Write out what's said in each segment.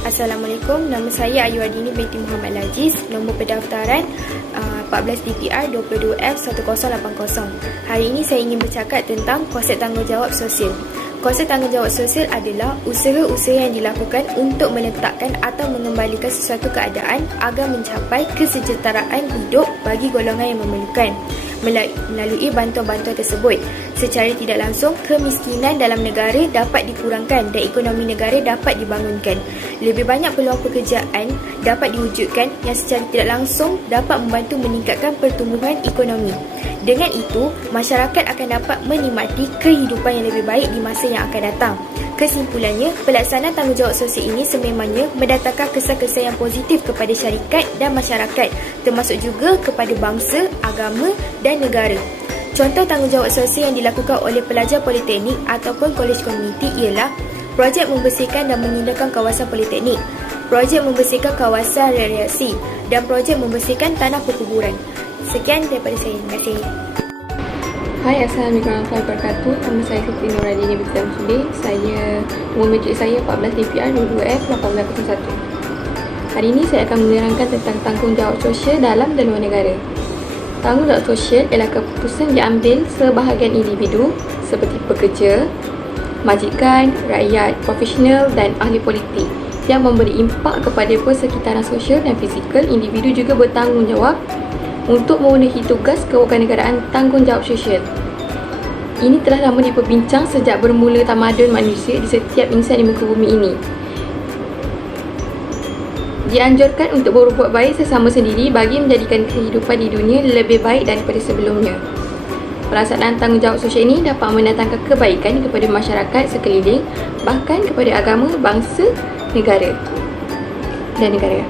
Assalamualaikum, nama saya Ayu Adini binti Muhammad Lajiz, nombor pendaftaran 14 DPR 22F1080. Hari ini saya ingin bercakap tentang konsep tanggungjawab sosial. Konsep tanggungjawab sosial adalah usaha-usaha yang dilakukan untuk meletakkan atau mengembalikan sesuatu keadaan agar mencapai kesejahteraan hidup bagi golongan yang memerlukan. Melalui bantuan-bantuan tersebut, secara tidak langsung, kemiskinan dalam negara dapat dikurangkan dan ekonomi negara dapat dibangunkan. Lebih banyak peluang pekerjaan dapat diwujudkan yang secara tidak langsung dapat membantu meningkatkan pertumbuhan ekonomi. Dengan itu, masyarakat akan dapat menikmati kehidupan yang lebih baik di masa yang akan datang. Kesimpulannya, pelaksanaan tanggungjawab sosial ini sememangnya mendatangkan kesan-kesan yang positif kepada syarikat dan masyarakat, termasuk juga kepada bangsa, agama dan negara. Contoh tanggungjawab sosial yang dilakukan oleh pelajar politeknik ataupun kolej komuniti ialah projek membersihkan dan mengindahkan kawasan politeknik, projek membersihkan kawasan rekreasi dan projek membersihkan tanah perkuburan. Sekian daripada saya. Terima kasih. Hai, Assalamualaikum warahmatullahi wabarakatuh. Nama saya Siti Nuradini binti Samsudin. Nombor matrik saya 14 DPR 22F1801. Hari ini saya akan menerangkan tentang tanggungjawab sosial dalam dan luar negara. Tanggungjawab sosial ialah keputusan diambil sebahagian individu seperti pekerja, majikan, rakyat, profesional dan ahli politik yang memberi impak kepada persekitaran sosial dan fizikal. Individu juga bertanggungjawab untuk memenuhi tugas kewarganegaraan tanggungjawab sosial. Ini telah lama diperbincang sejak bermula tamadun manusia di setiap insan di muka bumi ini. Dianjurkan untuk berbuat baik sesama sendiri bagi menjadikan kehidupan di dunia lebih baik daripada sebelumnya. Pelaksanaan tanggungjawab sosial ini dapat mendatangkan kebaikan kepada masyarakat sekeliling, bahkan kepada agama, bangsa, negara dan negara.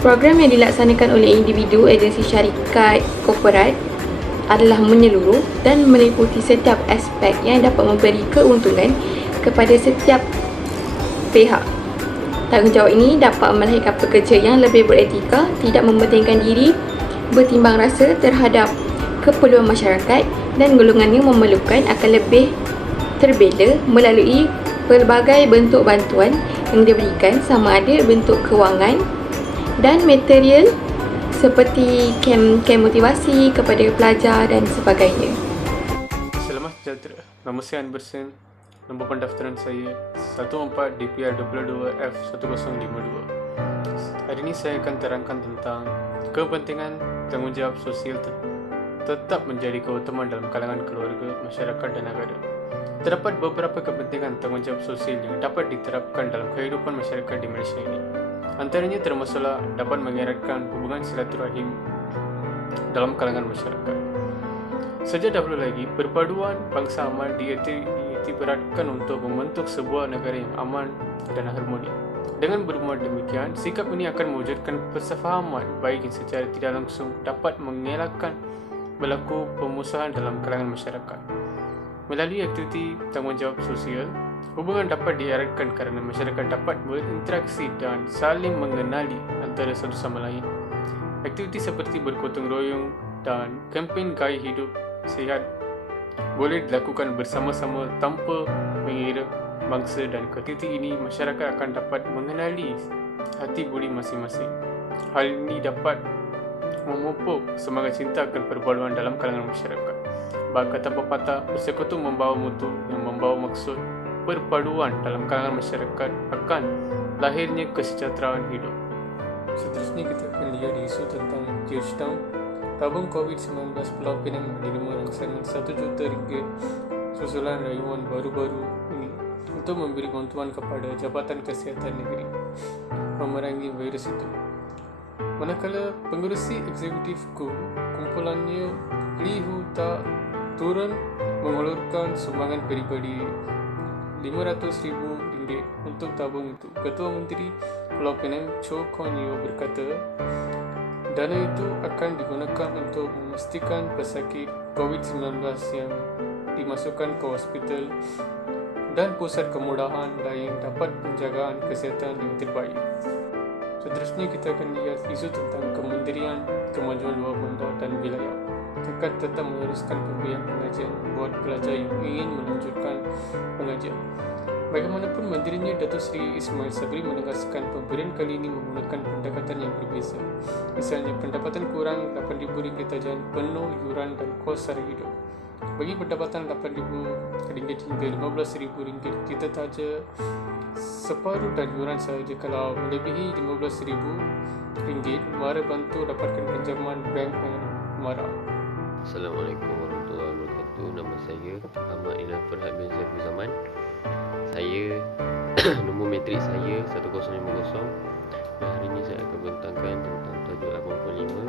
Program yang dilaksanakan oleh individu, agensi syarikat, korporat adalah menyeluruh dan meliputi setiap aspek yang dapat memberi keuntungan kepada setiap pihak. Tanggungjawab ini dapat melahirkan pekerja yang lebih beretika, tidak mementingkan diri, bertimbang rasa terhadap keperluan masyarakat dan golongan yang memerlukan akan lebih terbela melalui pelbagai bentuk bantuan yang diberikan, sama ada bentuk kewangan dan material seperti kem motivasi kepada pelajar dan sebagainya. Selamat sejahtera. Nama saya Anbersen. Nombor pendaftaran saya 14 DPR 22F1052. Hari ini saya akan terangkan tentang kepentingan tanggungjawab sosial tetap menjadi keutamaan dalam kalangan keluarga, masyarakat dan negara. Terdapat beberapa kepentingan tanggungjawab sosial yang dapat diterapkan dalam kehidupan masyarakat di Malaysia ini. Antaranya termasuklah dapat mengeratkan hubungan silaturahim dalam kalangan masyarakat. Sejak dahulu lagi, perpaduan bangsa aman diiktibarkan untuk membentuk sebuah negara yang aman dan harmoni. Dengan berbuat demikian, sikap ini akan mewujudkan persefahaman baik yang secara tidak langsung dapat mengelakkan berlaku pemusuhan dalam kalangan masyarakat. Melalui aktiviti tanggungjawab sosial, hubungan dapat dieratkan kerana masyarakat dapat berinteraksi dan saling mengenali antara satu sama lain. Aktiviti seperti bergotong royong dan kempen gaya hidup sihat boleh dilakukan bersama-sama tanpa mengira bangsa, dan ke titik ini masyarakat akan dapat mengenali hati budi masing-masing. Hal ini dapat memupuk semangat cinta akan perpaduan dalam kalangan masyarakat. Bak kata pepatah, bersekutu membawa mutu yang membawa maksud perpaduan dalam kalangan masyarakat akan lahirnya kesejahteraan hidup. Seterusnya kita akan lihat isu tentang Georgetown. Tabung COVID-19 Pulau Pinang menerima rangsangan RM1 juta susulan rayuan baru-baru ini untuk memberi bantuan kepada Jabatan Kesihatan Negeri memerangi virus itu. Manakala pengerusi eksekutif kumpulannya Lee Hu Tak turun mengulurkan sumbangan peribadi RM500,000 untuk tabung itu. Ketua Menteri Pulau Pinang Cho Kon Yew berkata, dana itu akan digunakan untuk memastikan pesakit COVID-19 yang dimasukkan ke hospital dan pusat kemudahan lain dapat penjagaan kesihatan yang terbaik. Seterusnya kita akan lihat isu tentang Kementerian Kemajuan Luar Bandar dan Wilayah. Tekad tetap meneruskan pemberian pengajian buat pelajar yang ingin melanjutkan pengajian. Bagaimanapun, Menterinya Datuk Seri Ismail Sabri menegaskan pemberian kali ini menggunakan pendekatan yang berbeza. Misalnya, pendapatan kurang RM8,000 saja penuh yuran dan kos sara hidup. Bagi pendapatan RM8,000 hingga RM15,000, kita saja separuh dan yuran sahaja. Kalau melebihi RM15,000, mara bantu dapatkan pinjaman bank dan mara. Assalamualaikum warahmatullahi wabarakatuh. Nama saya Ahmad Ilham Farhad bin Zaiful Zaman. Saya nombor matrik saya 1050. Dan hari ini saya akan bentangkan tentang tajuk 85,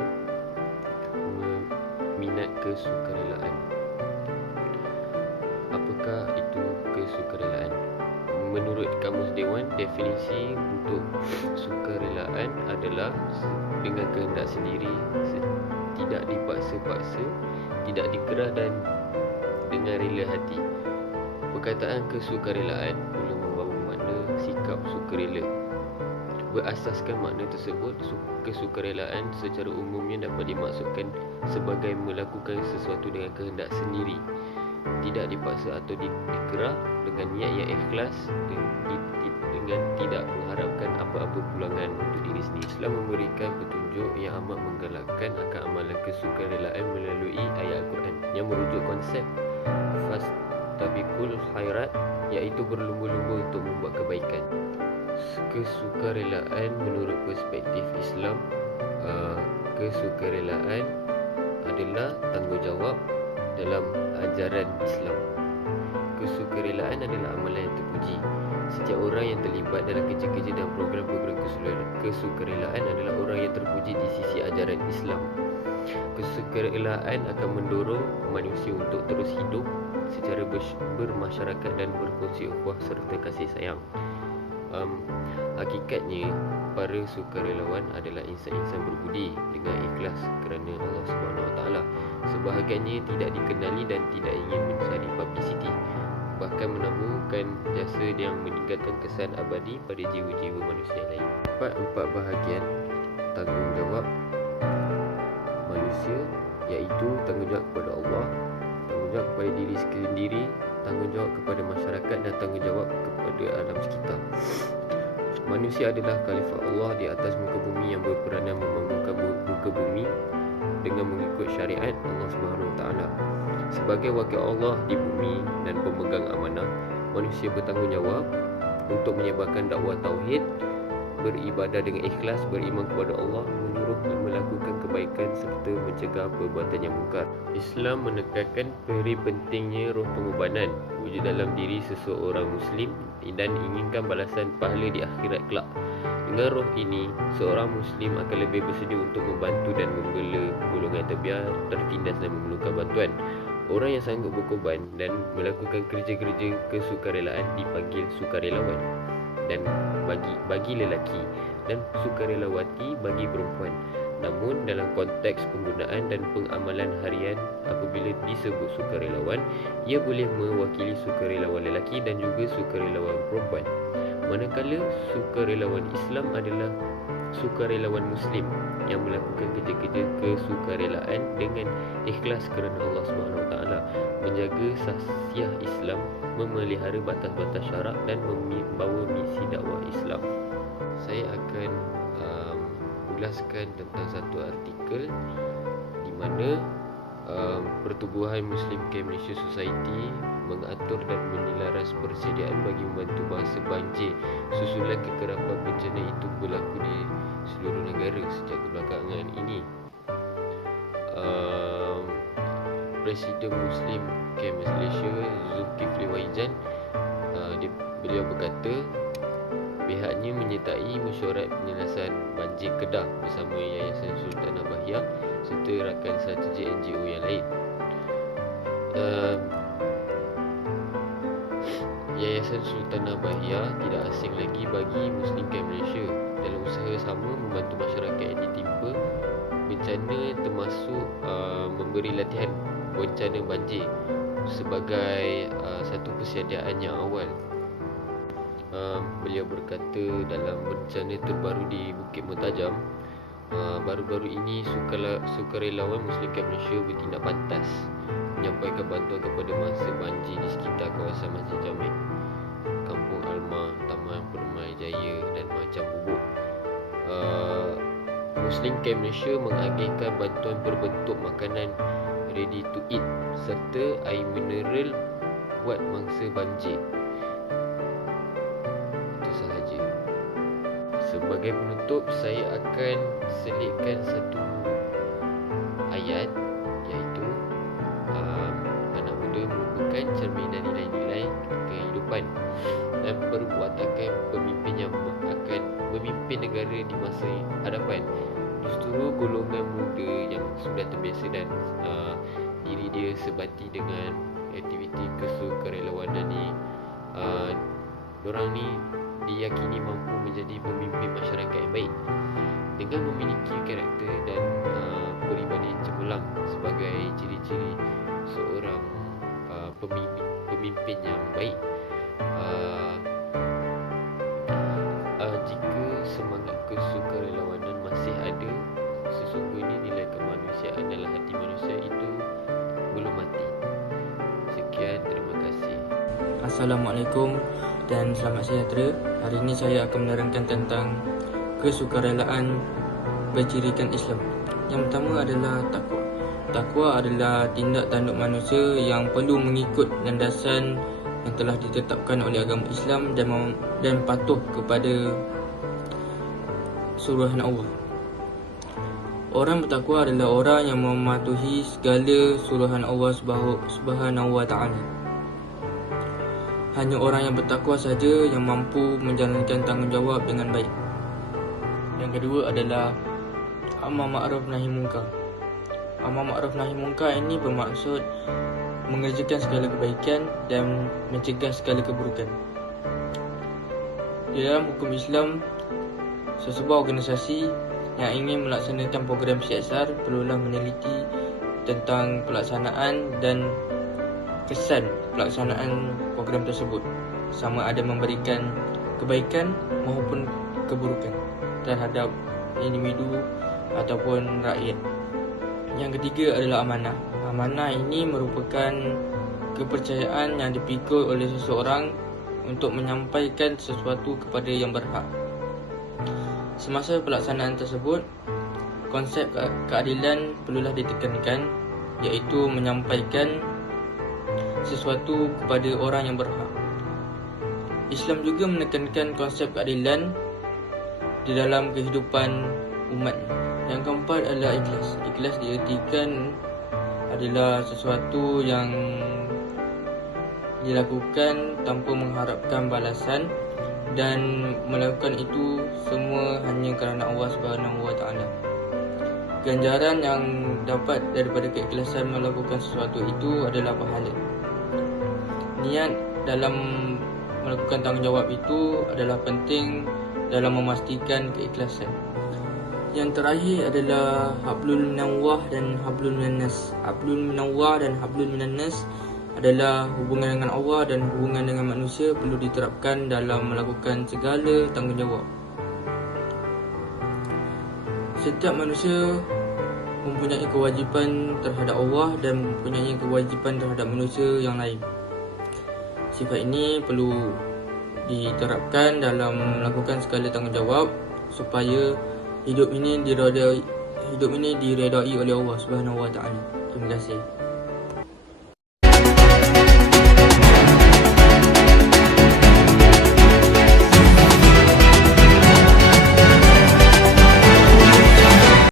minat kesukarelaan. Apakah itu kesukarelaan? Menurut Kamus Dewan, definisi untuk sukarelaan adalah dengan kehendak sendiri, tidak dipaksa-paksa, tidak dikerah dan dengan rela hati. Perkataan kesukarelaan mula membawa makna sikap sukarela. Berasaskan makna tersebut, kesukarelaan secara umumnya dapat dimaksudkan sebagai melakukan sesuatu dengan kehendak sendiri, tidak dipaksa atau dikerah, dengan niat yang ikhlas, dengan tidak mengharapkan apa-apa pulangan untuk diri sendiri. Islam memberikan petunjuk yang amat menggalakkan akan amalan kesukarelaan melalui ayat Al-Quran yang merujuk konsep fastabiqul khairat, iaitu berlumba-lumba untuk membuat kebaikan. Kesukarelaan menurut perspektif Islam, kesukarelaan adalah tanggungjawab dalam ajaran Islam. Kesukarelaan adalah amalan yang terpuji. Setiap orang yang terlibat dalam kerja-kerja dan program-program kesukarelaan adalah orang yang terpuji di sisi ajaran Islam. Kesukarelaan akan mendorong manusia untuk terus hidup secara bermasyarakat dan berkongsi ukhuwah serta kasih sayang. Hakikatnya, para sukarelawan adalah insan-insan berbudi dengan ikhlas kerana Allah SWT. Sebahagiannya tidak dikenali dan tidak ingin mencari publicity, bahkan menabuhkan jasa yang meninggalkan kesan abadi pada jiwa-jiwa manusia lain. Empat bahagian tanggungjawab manusia, iaitu tanggungjawab kepada Allah, tanggungjawab kepada diri sendiri, tanggungjawab kepada masyarakat dan tanggungjawab kepada alam sekitar. Manusia adalah khalifah Allah di atas muka bumi yang berperanan membangunkan muka bumi dengan mengikut syariat Allah SWT. Sebagai wakil Allah di bumi dan pemegang amanah, manusia bertanggungjawab untuk menyebarkan dakwah tauhid, beribadah dengan ikhlas, beriman kepada Allah, menyuruh melakukan kebaikan serta mencegah perbuatan yang mungkar. Islam menekankan peri pentingnya roh pengorbanan wujud dalam diri seseorang Muslim dan inginkan balasan pahala di akhirat kelak. Dengan roh ini, seorang Muslim akan lebih bersedia untuk membantu dan membela golongan tertindas dan memerlukan bantuan. Orang yang sanggup berkorban dan melakukan kerja-kerja kesukarelaan dipanggil sukarelawan, dan bagi lelaki, dan sukarelawati bagi perempuan. Namun dalam konteks penggunaan dan pengamalan harian, apabila disebut sukarelawan, ia boleh mewakili sukarelawan lelaki dan juga sukarelawan perempuan. Manakala sukarelawan Islam adalah sukarelawan Muslim yang melakukan kerja-kerja kesukarelaan dengan ikhlas kerana Allah SWT, menjaga sahsiah Islam, memelihara batas-batas syarak dan membawa misi dakwah Islam. Saya akan ulaskan tentang satu artikel di mana Pertubuhan Muslim Camp Malaysia Society mengatur dan menyelaras persediaan bagi membantu bangsa banjir susulan kekerapan bencana itu berlaku di seluruh negara sejak kebelakangan ini. Presiden Muslim Camp Malaysia Zulkifli Waijan, beliau berkata pihaknya menyertai mesyuarat penyelesaian banjir Kedah bersama Yayasan Sultanah Bahiyah serta rakan strategi NGO yang lain. Yayasan Sultanah Bahiyah tidak asing lagi bagi Muslim Camp Malaysia dalam usaha sama membantu masyarakat yang ditimpa bencana, termasuk memberi latihan bencana banjir sebagai satu persediaan yang awal. Beliau berkata dalam bencana terbaru di Bukit Mertajam, baru-baru ini sukarelawan Muslim Camp Malaysia bertindak pantas menyampaikan bantuan kepada mangsa banjir di sekitar kawasan Masjid Jamek, Kampung Muslim Camp Malaysia mengagihkan bantuan berbentuk makanan ready to eat serta air mineral buat mangsa banjir. Itu sahaja. Sebagai penutup, saya akan selitkan satu ayat, iaitu anak muda merupakan cerminan nilai-nilai kehidupan dan perbuatan pemimpin yang akan memimpin negara di masa hadapan. Justru golongan muda yang sudah terbiasa dan diri dia sebati dengan aktiviti kesukarelawanan ni, diorang ni diyakini mampu menjadi pemimpin masyarakat yang baik dengan memiliki karakter dan peribadi cemerlang sebagai ciri-ciri seorang pemimpin yang baik. Jika semangat kesukarelawanan masih ada, sesungguhnya nilai kemanusiaan dalam hati manusia itu belum mati. Sekian, terima kasih. Assalamualaikum dan selamat sejahtera. Hari ini saya akan menerangkan tentang kesukarelaan bercirikan Islam. Yang pertama adalah takwa. Takwa adalah tindak tanduk manusia yang perlu mengikut landasan yang telah ditetapkan oleh agama Islam dan patuh kepada suruhan Allah. Orang bertakwa adalah orang yang mematuhi segala suruhan Allah Subhanahu wa ta'ala. Hanya orang yang bertakwa saja yang mampu menjalankan tanggungjawab dengan baik. Yang kedua adalah amar ma'ruf nahi munkar. Amar ma'ruf nahi munkar ini bermaksud mengerjakan segala kebaikan dan mencegah segala keburukan. Di dalam hukum Islam, sesebuah organisasi yang ingin melaksanakan program CSR perlulah meneliti tentang pelaksanaan dan kesan pelaksanaan program tersebut, sama ada memberikan kebaikan maupun keburukan terhadap individu ataupun rakyat. Yang ketiga adalah amanah. Amanah ini merupakan kepercayaan yang dipikul oleh seseorang untuk menyampaikan sesuatu kepada yang berhak. Semasa pelaksanaan tersebut, konsep keadilan perlulah ditekankan, iaitu menyampaikan sesuatu kepada orang yang berhak. Islam juga menekankan konsep keadilan di dalam kehidupan umat. Yang keempat adalah ikhlas. Ikhlas diartikan adalah sesuatu yang dilakukan tanpa mengharapkan balasan dan melakukan itu semua hanya kerana Allah Subhanahu wa ta'ala. Ganjaran yang dapat daripada keikhlasan melakukan sesuatu itu adalah pahala. Niat dalam melakukan tanggungjawab itu adalah penting dalam memastikan keikhlasan. Yang terakhir adalah hablul minallah dan hablul minannas. Hablul minallah dan hablul minannas adalah hubungan dengan Allah dan hubungan dengan manusia perlu diterapkan dalam melakukan segala tanggungjawab. Setiap manusia mempunyai kewajipan terhadap Allah dan mempunyai kewajipan terhadap manusia yang lain. Sifat ini perlu diterapkan dalam melakukan segala tanggungjawab supaya hidup ini diredai oleh Allah Subhanahu wa ta'ala. Terima kasih.